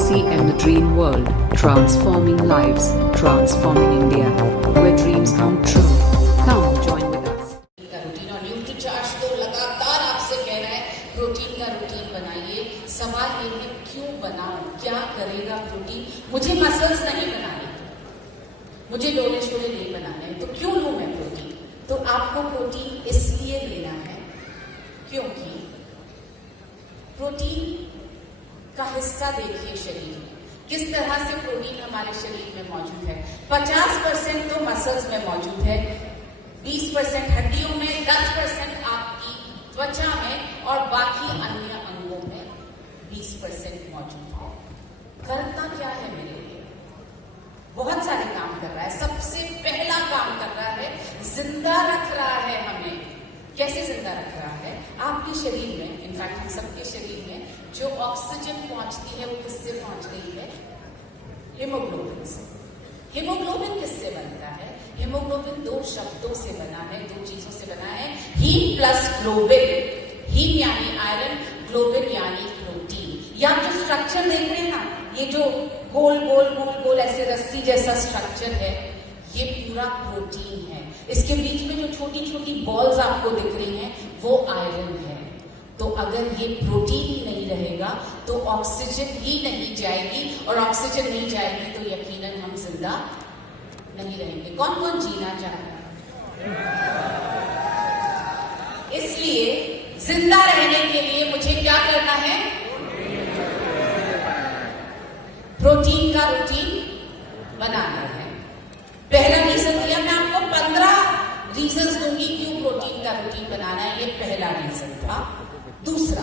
fantasy and the dream world, transforming lives, transforming India, where dreams come true. Come join with us. Routine और Nutricharge तो लगातार आपसे कह रहा है प्रोटीन का रूटीन बनाइए। सवाल ये है क्यों बनाऊं, क्या करेगा प्रोटीन? मुझे मसल्स नहीं बनाने, मुझे डोले शोले नहीं बनाने, तो क्यों लूं मैं प्रोटीन? तो आपको प्रोटीन इसलिए लेना है क्योंकि प्रोटीन का हिस्सा देखिए शरीर में किस तरह से प्रोटीन हमारे शरीर में मौजूद है। 50% तो मसल्स में मौजूद है, 20% हड्डियों में, 10% आपकी त्वचा में और बाकी अन्य अंगों में 20% मौजूद है। करता क्या है मेरे लिए? बहुत सारे काम कर रहा है। सबसे पहला काम कर रहा है, जिंदा रख रहा है हमें। कैसे जिंदा रख रहा है? आपके शरीर में, इनफैक्ट हम सबके शरीर में जो ऑक्सीजन पहुंचती है वो किससे पहुंच रही है? हीमोग्लोबिन से। हीमोग्लोबिन किससे बनता है? हीमोग्लोबिन दो शब्दों से बना है, दो चीजों से बना है, हीम प्लस ग्लोबिन। हीम यानी आयरन, ग्लोबिन यानी प्रोटीन। या जो स्ट्रक्चर देख रहे हैं ना, ये जो गोल गोल गोल गोल ऐसे रस्सी जैसा स्ट्रक्चर है, ये पूरा प्रोटीन है। इसके बीच में जो छोटी छोटी बॉल्स आपको दिख रही हैं वो आयरन है। तो अगर ये प्रोटीन ही नहीं रहेगा तो ऑक्सीजन ही नहीं जाएगी, और ऑक्सीजन नहीं जाएगी तो यकीनन हम जिंदा नहीं रहेंगे। कौन कौन जीना चाहता है? इसलिए जिंदा रहने के लिए मुझे क्या करना है? प्रोटीन का रूटीन बनाना है। पहला रीजन दिया, मैं आपको 15 रीजंस दूंगी क्यों प्रोटीन का रूटीन बनाना है। ये पहला रीजन था। दूसरा,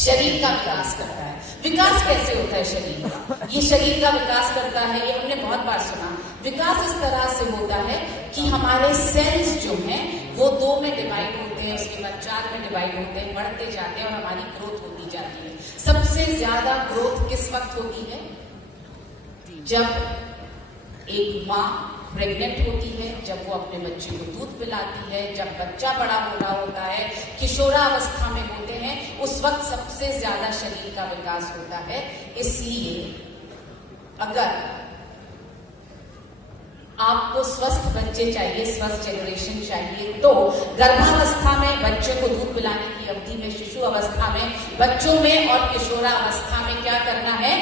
शरीर का विकास करता है। विकास कैसे होता है शरीर का? ये शरीर का विकास करता है, ये हमने बहुत बार सुना। विकास इस तरह से होता है कि हमारे सेल्स जो हैं वो 2 में डिवाइड होते हैं, उसके बाद 4 में डिवाइड होते हैं, बढ़ते जाते हैं और हमारी ग्रोथ होती जाती है। सबसे ज्यादा ग्रोथ किस वक्त होती है? जब एक माँ प्रेग्नेंट होती है, जब वो अपने बच्चे को दूध पिलाती है, जब बच्चा बड़ा हो रहा होता है, किशोरावस्था में होते हैं, उस वक्त सबसे ज्यादा शरीर का विकास होता है। इसलिए अगर आपको स्वस्थ बच्चे चाहिए, स्वस्थ जनरेशन चाहिए, तो गर्भावस्था में बच्चे को दूध पिलाने की अवधि में, शिशु अवस्था में, बच्चों में और किशोरावस्था में क्या करना है?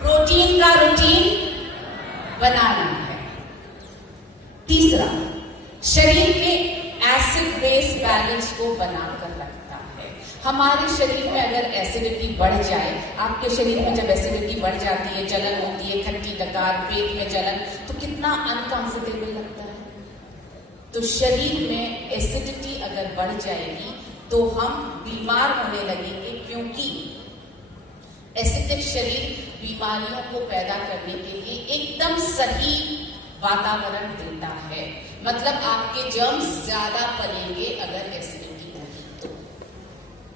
प्रोटीन का रूटीन बनाना है। तीसरा, शरीर के एसिड बेस बैलेंस को बनाकर रखता है। हमारे शरीर में अगर एसिडिटी बढ़ जाए, आपके शरीर में जब एसिडिटी बढ़ जाती है, जलन होती है, खट्टी डकार, पेट में जलन, तो कितना अनकंफर्टेबल लगता है। तो शरीर में एसिडिटी अगर बढ़ जाएगी तो हम बीमार होने लगेंगे, क्योंकि एसिडिक शरीर बीमारियों को पैदा करने के लिए एकदम सही वातावरण देता है। मतलब आपके जर्म्स ज्यादा पलेंगे अगर एसिडिटी होगी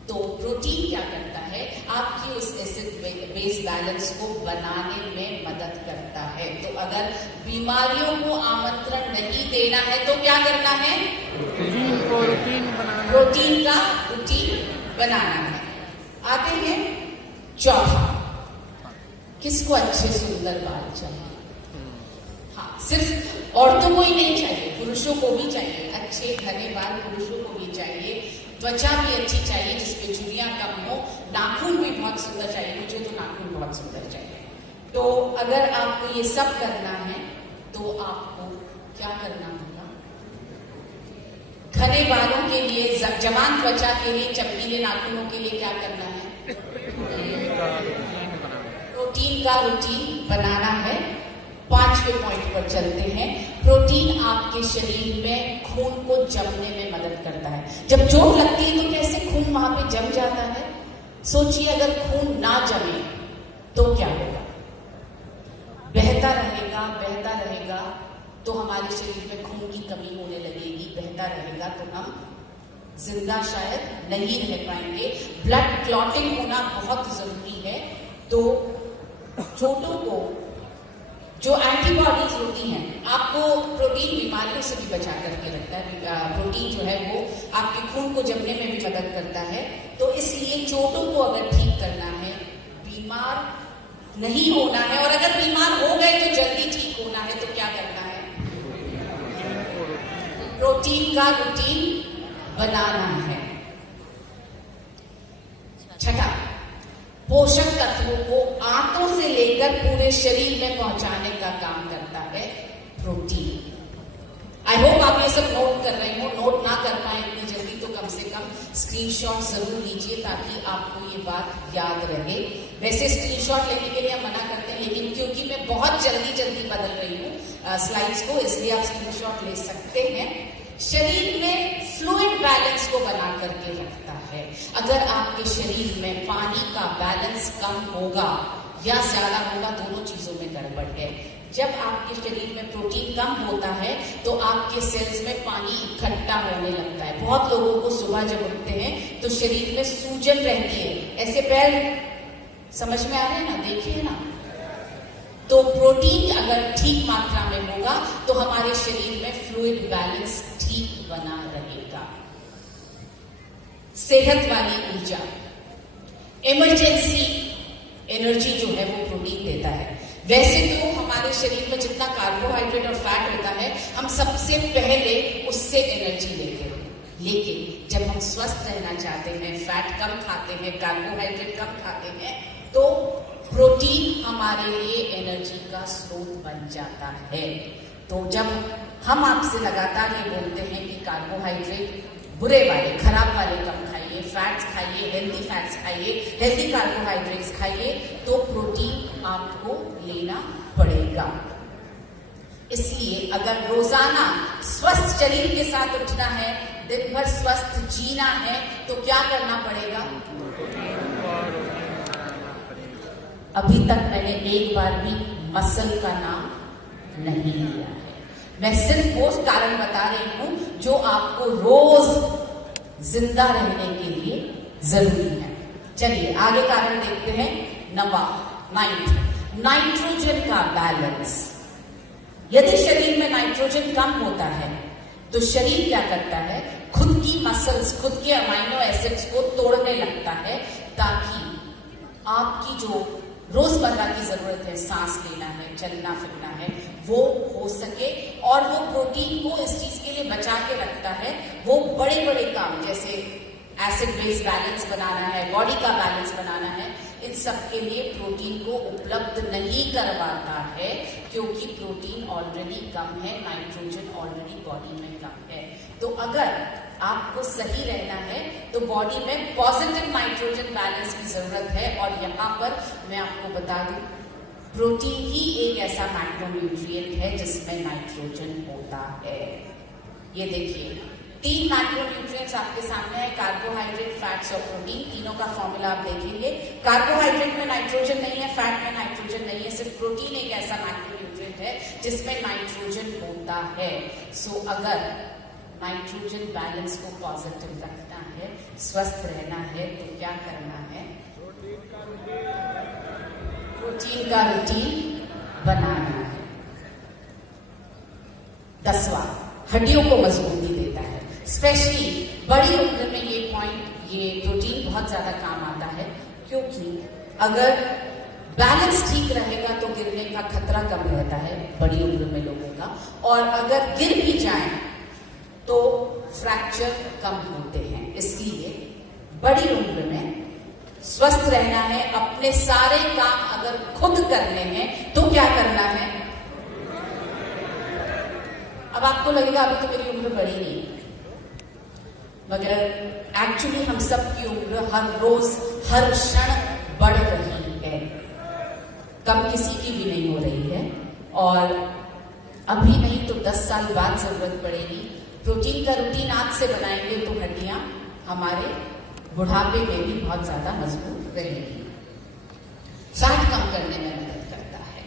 तो प्रोटीन क्या करता है? आपकी उस एसिड बेस बैलेंस को बनाने में मदद करता है। तो अगर बीमारियों को आमंत्रण नहीं देना है तो क्या करना है? प्रोटीन का रूटीन बनाना है। आते हैं चौथा, किसको अच्छे सुंदर बाल चाहिए? हाँ, सिर्फ औरतों को ही नहीं चाहिए, पुरुषों को भी चाहिए। अच्छे घने बाल पुरुषों को भी चाहिए, त्वचा भी अच्छी चाहिए जिसपे झुर्रियां कम हो, नाखून भी बहुत सुंदर चाहिए। मुझे तो नाखून बहुत सुंदर चाहिए। तो अगर आपको ये सब करना है तो आपको क्या करना होगा? घने बालों के लिए, जवान त्वचा के लिए, चमकीले नाखूनों के लिए क्या करना है? प्रोटीन का रूटीन बनाना है। 5वें पॉइंट पर चलते हैं। प्रोटीन आपके शरीर में खून को जमने में मदद करता है। जब चोट लगती है तो कैसे खून वहां पे जम जाता है? सोचिए, अगर खून ना जमे तो क्या होगा? बहता रहेगा, बहता रहेगा तो हमारे शरीर में खून की कमी होने लगेगी। बहता रहेगा तो हम जिंदा शायद नहीं रह पाएंगे। ब्लड क्लॉटिंग होना बहुत जरूरी है। तो चोटों को जो एंटीबॉडीज होती हैं, आपको प्रोटीन बीमारियों से भी बचा करके रखता है। प्रोटीन जो है वो आपके खून को जमने में भी मदद करता है। तो इसलिए चोटों को अगर ठीक करना है, बीमार नहीं होना है, और अगर बीमार हो गए तो जल्दी ठीक होना है, तो क्या करना है? प्रोटीन का रूटीन बनाना है। छठा, पोषक तत्वों को आंतों से लेकर पूरे शरीर में पहुंचाने का काम करता है प्रोटीन। आई होप आप ये सब नोट कर रहे हो। नोट ना कर पाए इतनी जल्दी तो कम से कम स्क्रीनशॉट जरूर लीजिए ताकि आपको ये बात याद रहे। वैसे स्क्रीनशॉट लेने के लिए हम मना करते हैं, लेकिन क्योंकि मैं बहुत जल्दी बदल रही हूँ स्लाइड्स को, इसलिए आप स्क्रीनशॉट ले सकते हैं। शरीर में फ्लूइड बैलेंस को बना करके रखता है। अगर आपके शरीर में पानी का बैलेंस कम होगा या ज्यादा होगा, दोनों चीजों में गड़बड़ है। जब आपके शरीर में प्रोटीन कम होता है तो आपके सेल्स में पानी इकट्ठा होने लगता है। बहुत लोगों को सुबह जब उठते हैं तो शरीर में सूजन रहती है, ऐसे पैर समझ में आ रहे हैं ना, देखिए ना। तो प्रोटीन अगर ठीक मात्रा में होगा तो हमारे शरीर में फ्लूइड बैलेंस ठीक बना रहेगा। सेहत वाली ऊर्जा, इमरजेंसी एनर्जी जो है वो प्रोटीन देता है। वैसे तो हमारे शरीर में जितना कार्बोहाइड्रेट और फैट होता है, हम सबसे पहले उससे एनर्जी लेते हैं। लेकिन जब हम स्वस्थ रहना चाहते हैं, फैट कम खाते हैं, कार्बोहाइड्रेट कम खाते हैं, तो प्रोटीन हमारे लिए एनर्जी का स्रोत बन जाता है। तो जब हम आपसे लगातार ये बोलते हैं कि कार्बोहाइड्रेट बुरे वाले, खराब वाले कम खाइए, फैट्स खाइए, हेल्दी फैट्स खाइए, हेल्दी कार्बोहाइड्रेट्स खाइए, तो प्रोटीन आपको लेना पड़ेगा। इसलिए अगर रोजाना स्वस्थ शरीर के साथ उठना है, दिन भर स्वस्थ जीना है, तो क्या करना पड़ेगा? अभी तक मैंने एक बार भी मसल का नाम नहीं लिया है। मैं सिर्फ वो कारण बता रही हूं जो आपको रोज जिंदा रहने के लिए जरूरी है। चलिए आगे कारण देखते हैं। नाइट्रोजन का बैलेंस। यदि शरीर में नाइट्रोजन कम होता है तो शरीर क्या करता है? खुद की मसल्स, खुद के अमाइनो एसिड्स को तोड़ने लगता है ताकि आपकी जो रोजमर्रा की जरूरत है, सांस लेना है, चलना फिरना है, वो हो सके। और वो प्रोटीन को इस चीज के लिए बचा के रखता है। वो बड़े बड़े काम जैसे एसिड बेस बैलेंस बनाना है, बॉडी का बैलेंस बनाना है, इन सब के लिए प्रोटीन को उपलब्ध नहीं करवाता है, क्योंकि प्रोटीन ऑलरेडी कम है, नाइट्रोजन ऑलरेडी बॉडी में कम है। तो अगर आपको सही रहना है तो बॉडी में पॉजिटिव नाइट्रोजन बैलेंस की जरूरत है। और यहाँ पर मैं आपको बता दूं, प्रोटीन ही एक ऐसा मैक्रोन्यूट्रिएंट है जिसमें नाइट्रोजन होता है। ये देखिए 3 मैक्रोन्यूट्रिएंट्स आपके सामने है, कार्बोहाइड्रेट, फैट्स और प्रोटीन। तीनों का फॉर्मूला आप देखेंगे। कार्बोहाइड्रेट में नाइट्रोजन नहीं है, फैट में नाइट्रोजन नहीं है, सिर्फ प्रोटीन एक ऐसा मैक्रोन्यूट्रिएंट है जिसमें नाइट्रोजन होता है। सो अगर नाइट्रोजन बैलेंस को पॉजिटिव रखना है, स्वस्थ रहना है, तो क्या करना है? प्रोटीन का रूटीन बनाना है। 10वां, हड्डियों को मजबूती देता है। स्पेशली बड़ी उम्र में ये प्रोटीन बहुत ज्यादा काम आता है, क्योंकि अगर बैलेंस ठीक रहेगा तो गिरने का खतरा कम रहता है बड़ी उम्र में लोगों का। और अगर गिर भी जाए तो फ्रैक्चर कम होते हैं। इसलिए बड़ी उम्र में स्वस्थ रहना है, अपने सारे काम अगर खुद करने हैं तो क्या करना है? अब आपको लगेगा अभी तो मेरी उम्र बढ़ी नहीं, मगर एक्चुअली हम सब की उम्र हर रोज हर क्षण बढ़ रही है, कम किसी की भी नहीं हो रही है। और अभी नहीं तो 10 साल बाद जरूरत पड़ेगी। प्रोटीन का रूटीन आज से बनाएंगे तो हड्डियां हमारे बुढ़ापे में भी बहुत ज्यादा मजबूत रहेगी। फैट कम करने में मदद करता है।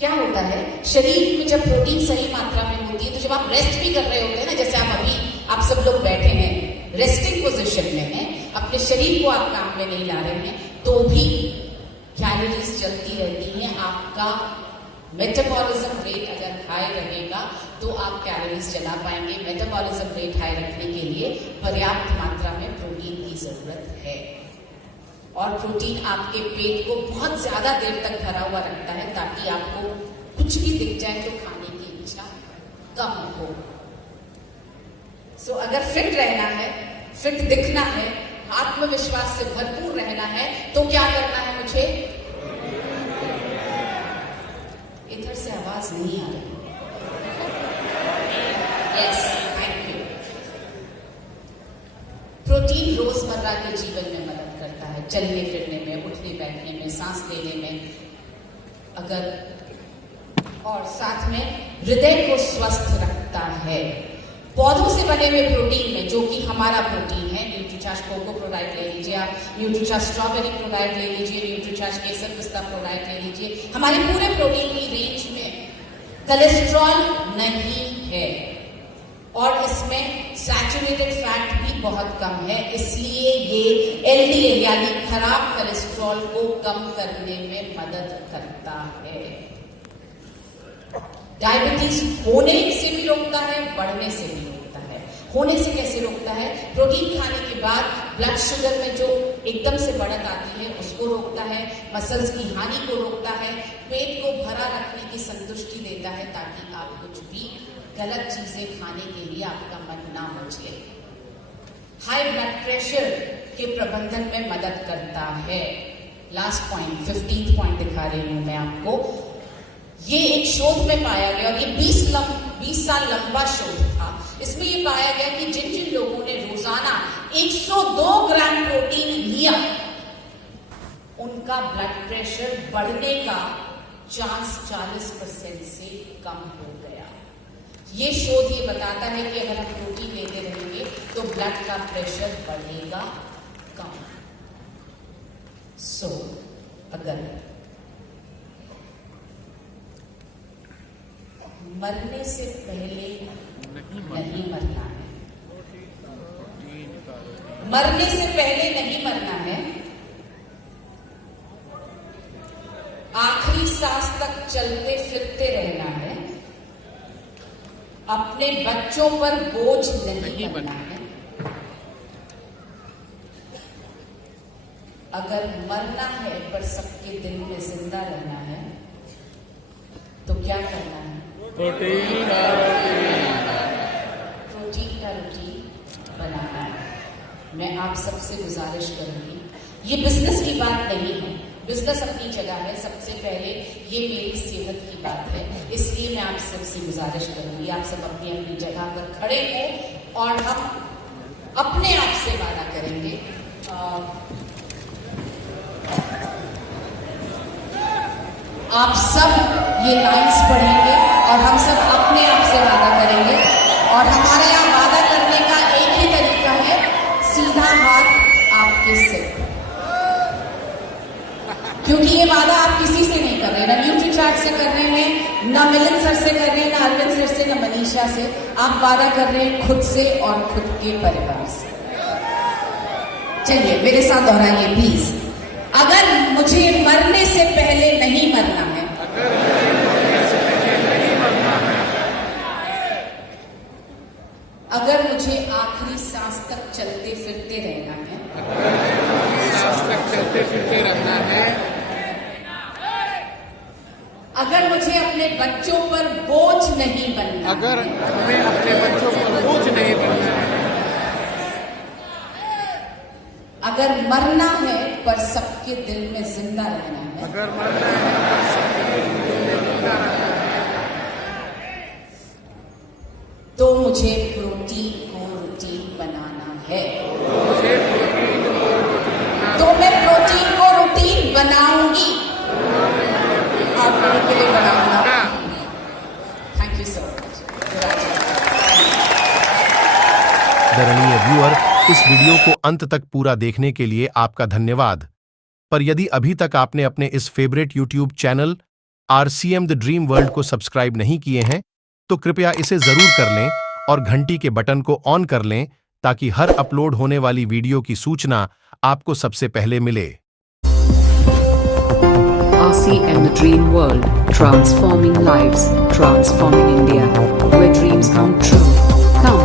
क्या होता है, शरीर में जब प्रोटीन सही मात्रा में होती है, तो जब आप रेस्ट भी कर रहे होते हैं ना, जैसे आप सब लोग बैठे हैं, रेस्टिंग पोजिशन में हैं, अपने शरीर को आप काम में नहीं ला रहे हैं, तो भी कैलोरीज चलती रहती हैं। आपका मेटाबॉलिज्म रेट अगर हाई रहेगा तो आप कैलोरीज जला पाएंगे। मेटाबॉलिज्म रेट हाई रखने के लिए पर्याप्त मात्रा में प्रोटीन की जरूरत है। और प्रोटीन आपके पेट को बहुत ज्यादा देर तक भरा हुआ रखता है ताकि आपको कुछ भी दिख जाए तो खाने की इच्छा कम हो। सो अगर फिट रहना है, फिट दिखना है, आत्मविश्वास से भरपूर रहना है तो क्या करना है मुझे? इधर से आवाज नहीं आ रही। Yes, thank you. प्रोटीन रोजमर्रा के जीवन में मदद करता है, चलने फिरने में, उठने बैठने में, सांस लेने में, और साथ में हृदय को स्वस्थ रखता है। पौधों से बने हुए प्रोटीन में, जो कि हमारा प्रोटीन है, न्यूट्रीचार्ज कोको प्रोडाक्ट ले लीजिए आप, न्यूट्रीचार्ज स्ट्रॉबेरी प्रोडाक्ट ले लीजिए, न्यूट्रीचार्ज केसर पिस्ता प्रोडाक्ट ले लीजिए, हमारे पूरे प्रोटीन की रेंज में कोलेस्ट्रॉल नहीं है और इसमें सैचुरेटेड फैट भी बहुत कम है, इसलिए ये एलडीएल यानी खराब कोलेस्ट्रॉल को कम करने में मदद करता है। डायबिटीज होने से भी रोकता है, बढ़ने से भी रोकता है। होने से कैसे रोकता है? प्रोटीन खाने के बाद ब्लड शुगर में जो एकदम से बढ़त आती है उसको रोकता है, मसल्स की हानि को रोकता है, पेट को भरा रखने की संतुष्टि देता है ताकि आप कुछ भी गलत चीजें खाने के लिए आपका मन ना मचे। हाई ब्लड प्रेशर के प्रबंधन में मदद करता है। लास्ट पॉइंट, 15th पॉइंट दिखा रही हूं मैं आपको। ये एक शोध में पाया गया और ये 20 साल लंबा शोध था। इसमें ये पाया गया कि जिन जिन लोगों ने रोजाना 102 ग्राम प्रोटीन लिया उनका ब्लड प्रेशर बढ़ने का चांस 40% से कम हो गया। ये शोध ये बताता है कि अगर हम प्रोटीन लेते रहेंगे तो ब्लड का प्रेशर बढ़ेगा कम। सो अगर मरने से पहले नहीं मरना है, मरने से पहले नहीं मरना है, आखिरी सांस तक चलते फिरते रहना है, अपने बच्चों पर बोझ नहीं बनना है, अगर मरना है पर सबके दिल में जिंदा रहना है तो क्या करना है? प्रोटीन का रूटीन बनाना है। मैं आप सबसे गुजारिश करूंगी, ये बिजनेस की बात नहीं है, बिजनेस अपनी जगह है, सबसे पहले ये मेरी सेहत की बात है, इसलिए मैं आप सबसे गुजारिश करूंगी आप सब अपनी अपनी जगह पर खड़े हो और हम अपने आप से वादा करेंगे। आप सब ये लाइंस पढ़ेंगे और हम सब अपने आप से वादा करेंगे और हमारे यहाँ वादा करने का एक ही तरीका है, सीधा हाथ आपके सिर, क्योंकि ये वादा आप किसी से नहीं कर रहे, ना न्यूट्रीचार्ट से कर रहे हैं, ना मिलन सर से कर रहे हैं, ना अरविंद सर से, ना मनीषा से। आप वादा कर रहे हैं खुद से और खुद के परिवार से। चलिए मेरे साथ दोहराइए प्लीज। अगर मुझे मरने से पहले नहीं मरना है, अगर मुझे आखिरी सांस तक चलते फिरते रहना है, अगर मुझे अपने बच्चों पर बोझ नहीं बनना, अगर हमें अपने बच्चों पर बोझ नहीं बनना है, अगर मरना है पर सबके दिल में जिंदा रहना है, अगर मरना है पर सबके दिल में जिंदा रहना है, तो मुझे प्रोटीन को रूटीन बनाना है। तो मैं प्रोटीन को रूटीन बनाऊंगी, आप लोगों के लिए बनाऊंगा। Thank you so much. आदरणीय व्यूअर, इस वीडियो को अंत तक पूरा देखने के लिए आपका धन्यवाद। पर यदि अभी तक आपने अपने इस favourite YouTube channel RCM the dream world को सब्सक्राइब नहीं किए हैं तो कृपया इसे जरूर कर लें और घंटी के बटन को ऑन कर लें ताकि हर अपलोड होने वाली वीडियो की सूचना आपको सबसे पहले मिले। RCM the Dream World, transforming lives, transforming India, where dreams come true. Come